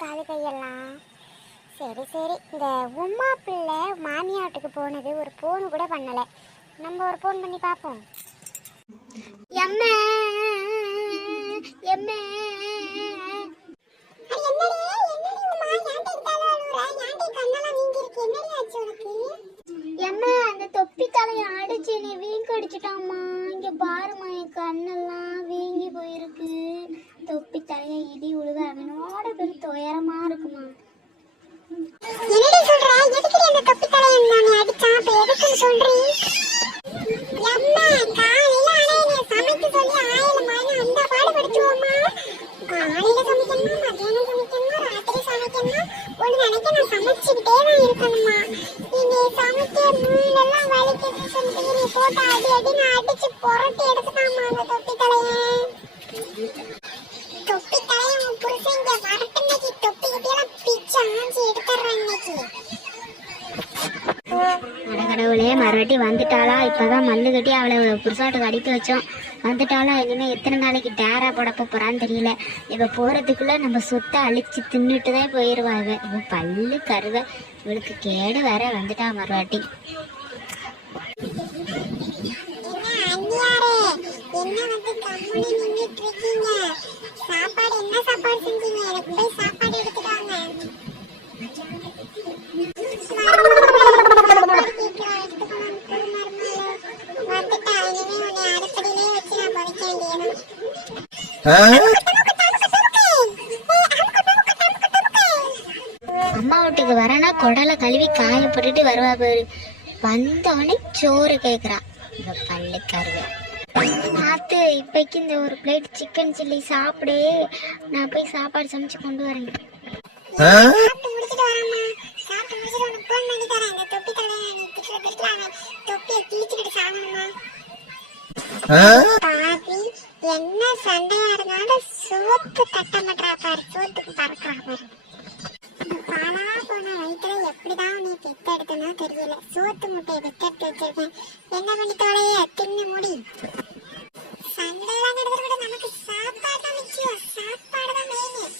காது கையெல்லாம். சரி சரி. இந்த உமா பிள்ளை மாமியாட்டுக்கு போனது ஒரு ஃபோன் கூட பண்ணலை. நம்ம ஒரு ஃபோன் பண்ணி பார்ப்போம். எம்மே எம்மே எம்மா அந்த தொப்பி தலையை அடிச்சு நீ வீங்க அடிச்சிட்டாம்மா இங்க பாருமா என் கண்ணெல்லாம் வீங்கி போயிருக்கு தொப்பி தலையை இடி உழுது அவனோட பெருத்து உயரமா இருக்குமா? என்னடி சொல்ற? எதுக்கு அந்த தொப்பி தலையை நானே அடிச்சான் அப்ப எதுக்குன்னு சொல்றீ? எம்மா காலையில ஆனா என்னை சமைக்க சொல்லி ஆயில மாதிரி அந்த பாடுபடுத்துவோமா? காலையில சமைக்கணுமா மத்தியானம் சமைக்கணுமா ராத்திரி சமைக்கணுமா? ஒரு நாளைக்கு நான் சமைச்சுக்கிட்டே தான் இருக்கணுமா? நீ சமைக்க முள்ளெல்லாம் வலிக்குது சொல்லிட்டு நீ போட்டு அடி அடி நான் அடிச்சு புரட்டி எடுத்துட்டாமா அந்த தொப்பி தலையை. மறுபடி வந்துட்டாளா? இப்போதான் மல்லு கட்டி அவளை புருஷாட்டுக்கு அடித்து வச்சோம். வந்துட்டாளா? இனிமேல் எத்தனை நாளைக்கு டேரா போடப்ப போகிறான்னு தெரியல. இப்போ போகிறதுக்குள்ளே நம்ம சொத்தை அழிச்சு தின்னுட்டு தான் போயிடுவாங்க இப்போ பல்லு கருவ. இவளுக்கு கேடு வேற வந்துட்டா மறுவாட்டி. என்ன என்ன வந்து அம்மா வீட்டுக்கு வரனா குடலை கழுவி காயப்பட்டுட்டு வருவா பாரு. வந்தோடனே சோறு கேக்குறா. இந்த பள்ளிக்காரங்க நாத்து இப்பைக்கு இந்த ஒரு பிளேட் சிக்கன் சில்லி சாப்பிடு. நான் போய் சாப்பாடு சமைச்சு கொண்டு வரேன். தொப்பி தொப்பியை கிழிச்சுக்கிட்டு சாகணுமா? என்ன சண்டையா இருந்தாலும் சோத்து கட்ட மாட்டா பாரு சோத்துக்கு பறக்கிறா பாரு. பாலா போன வயிற்றுல எப்படிதான் நீ பெத்தெடுத்தனோ தெரியல. சோத்து முட்டையை பெத்தெடுத்து வச்சிருக்கேன். என்ன பண்ணி தொலைய தின்னு முடி. சண்டையெல்லாம் நடந்துட்டு கூட நமக்கு சாப்பாடு தான் முக்கியம். சாப்பாடு தான் மெயின்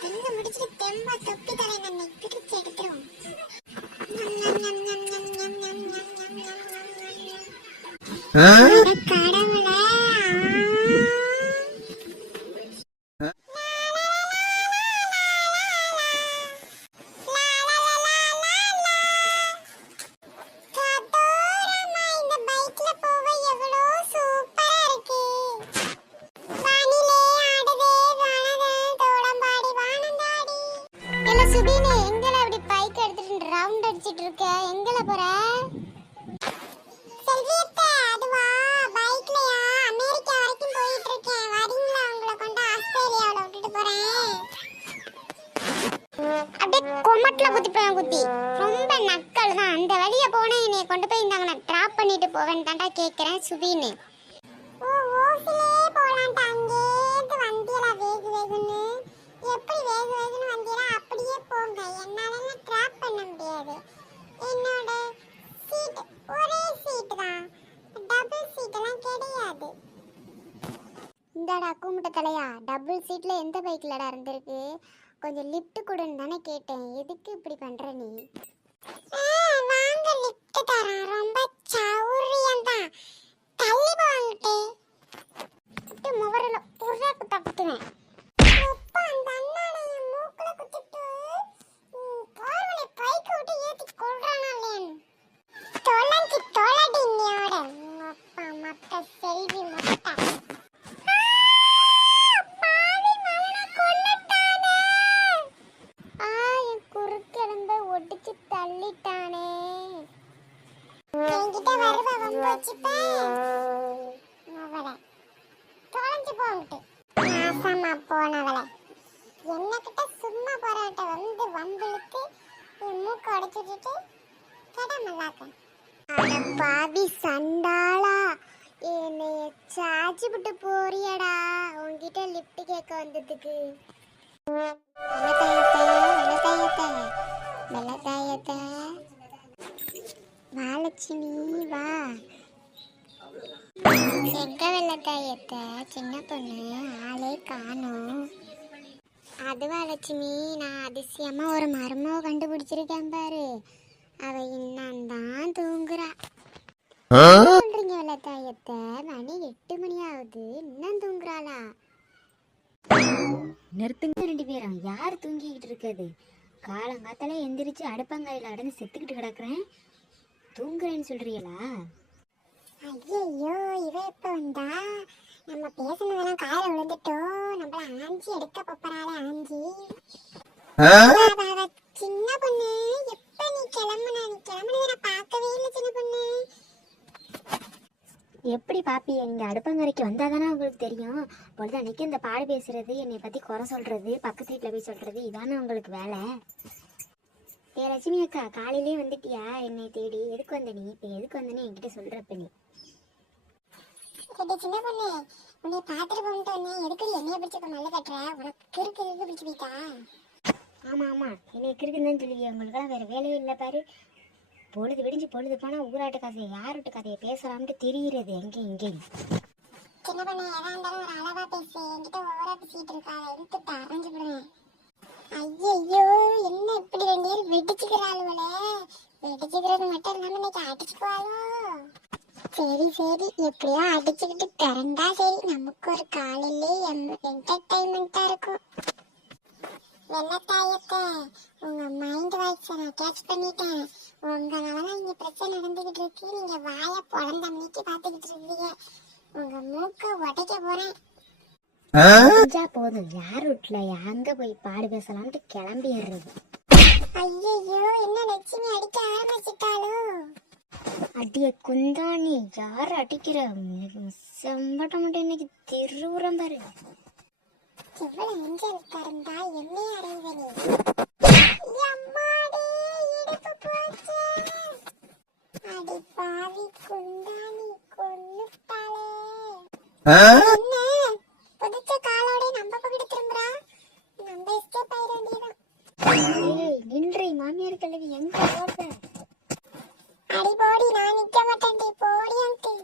தின்னு முடிச்சிட்டு தெம்பா தொப்பி தலை நம்ம பிரிச்சு எடுத்துருவோம் ஞம், போய் இந்தாங்க நான் ட்ராப் பண்ணிட்டு போவேன் தாண்டா கேட்குறேன் சுபின்னு ஓ ஓசிலே போலான்ட்டு அங்கேருந்து வேகு வேகுன்னு. எப்படி வேகு வேகுன்னு அப்படியே போங்க. என்னால ட்ராப் பண்ண முடியாது. என்னோட சீட் ஒரே சீட் தான். டபுள் சீட்டெல்லாம் கிடையாது. இந்தாடா கூமுட்ட தலையா. டபுள் சீட்ல எந்த பைக்லடா இருந்திருக்கு? கொஞ்சம் லிஃப்ட் கொடுன்னு தானே கேட்டேன். எதுக்கு இப்படி பண்ற நீ? ரொம்ப வம்பு வச்சுப்பேன் அவளை தொலைஞ்சு போங்கிட்டு நாசமா போனவளை என்னகிட்ட சும்மா போராட்ட வந்து வம்பிழுத்து என் மூக்க உடைச்சிட்டு கடமல்லாக்க அட பாவி சண்டாளா. என்னைய சாச்சி விட்டு போறியடா. உன்கிட்ட லிஃப்ட் கேட்க வந்ததுக்கு. வெள்ளத்தாயத்தை வெள்ளத்தாயத்தை வெள்ளத்தாயத்தை. வாலட்சுமி வா. எங்க வெள்ளத்தாயத்தை சின்ன பொண்ணு ஆளே காணோம். அதுவா லட்சுமி நான் அதிசயமா ஒரு மர்மம் கண்டுபிடிச்சிருக்கேன் பாரு. அவ இன்னும் தூங்குறா. சொல்றீங்க வெள்ளத்தாயத்தை மணி எட்டு மணி ஆகுது இன்னும் தூங்குறாளா? நிறுத்துங்க ரெண்டு பேரும். யார் தூங்கிக்கிட்டு இருக்குது காலங்காத்தால எந்திரிச்சு அடுப்பங்காயில அடந்து செத்துக்கிட்டு கிடக்குறேன். தூங்குறேன்னு சொல்றீங்களா? ஐயோ இவ எப்ப வந்தா? நம்ம பேசுனதெல்லாம் கால விழுந்துட்டோம் நம்மள ஆஞ்சி எடுக்க போறாளே ஆஞ்சி. சின்ன பொண்ணு. எப்ப நீ கிளம்புன? நீ கிளம்புனத நான் பார்க்கவே இல்லை சின்ன பொண்ணு. எப்படி பாப்பி? இங்க அடுப்பங்கரைக்கு வந்தாதானே உங்களுக்கு தெரியும். பொழுது அன்னைக்கு இந்த பாடு பேசுறது என்னை பத்தி குறை சொல்றது பக்கத்து வீட்டுல போய் சொல்றது இதானே உங்களுக்கு வேலை. ஏ லட்சுமி அக்கா காலையிலே வந்துட்டியா? என்னை தேடி. எதுக்கு வந்த நீ? இப்ப எதுக்கு வந்தேன்னு என்கிட்ட சொல்றப்ப நீ. சின்ன பொண்ணு உன்னை பார்த்துட்டு போன்ட்டு வந்தேன். எதுக்கு என்னைய பிடிச்சி இப்ப நல்ல கட்டுற? உனக்கு கிறுக்கு கிறுக்கு பிடிச்சி போயிட்டா? ஆமா ஆமா. என்னை இருக்குதுன்னு சொல்லுவீங்க உங்களுக்கெல்லாம் வேற வேலையே இல்லை பாரு. பொழுது விடிஞ்சு பொழுது போனா ஊராட்டு கதையை யாருட்டு கதையை பேசலாம்னு தெரிகிறது எங்கேயும் இங்கேயும் சின்ன பொண்ணு எதா இருந்தாலும் ஒரு அளவா பேசு. என்கிட்ட ஓவரா பேசிட்டு இருக்காத. இழுத்துட்டு அரைஞ்சு விடுவேன் ஐயோ என்ன இப்படி ரெண்டு பேரும் வெடிச்சுக்கிறாளுவல வெடிச்சுக்கிறது மட்டும் இல்லாம இன்னைக்கு அடிச்சுக்குவாளோ சரி சரி. எப்படியோ அடிச்சுக்கிட்டு பிறந்தா சரி. நமக்கு ஒரு காலையிலே என்டர்டைன்மெண்டா இருக்கும். வெள்ளத்தாயத்தை உங்க மைண்ட் வாய்ஸை நான் கேட்ச் பண்ணிட்டேன். உங்களாலதான் இங்க பிரச்சனை நடந்துகிட்டு இருக்கு. நீங்க வாயை பொழந்த அன்னைக்கு பாத்துக்கிட்டு இருக்கீங்க உங்க மூக்க உடைக்க போறேன். போதும் யார் வீட்டுல அங்க போய் பாடு பேசலாம்ட்டு கிளம்பிடுறது ஐயோ என்ன லட்சுமி அடிக்க ஆரம்பிச்சிட்டாளோ? அடிய குந்தாணி யார் அடிக்கிற? செம்பட்ட மட்டும் இன்னைக்கு திருவுறம் பாரு. எவ்வளவு நெஞ்சல் அடைவனே அடி பாவி குந்தாணி கொன்னுட்டாளே என்ன புதிச்ச காலோட நம்ம பக்கத்து திரும்புறா நம்ம எஸ்கேப் ஆயிட வேண்டியதான் ஏய் நின்றி மாமியார் கிழவி எங்க ஓடுற அடி போடி நான் நிக்க மாட்டேன்டி போடி அங்கிள்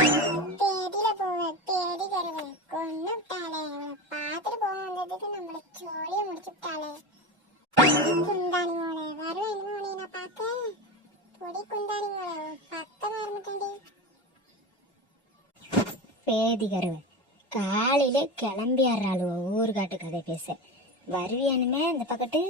தேடில போவேன் தேடி தருவேன் கொன்னு விட்டாளே அவளை பார்த்துட்டு போக வந்ததுக்கு நம்மள ஜோலியா முடிச்சு விட்டாளே குந்தாணி மோளை வருவேன் என்ன மோளை நான் பார்க்க பொடி குந்தாணி மோளை பக்கமா இருந்துட்டேன்டி பேதி கருவன் காலையிலே கிளம்பிடுறாளுவ ஊர்காட்டு கதை பேச வருவியானுமே அந்த பக்கத்து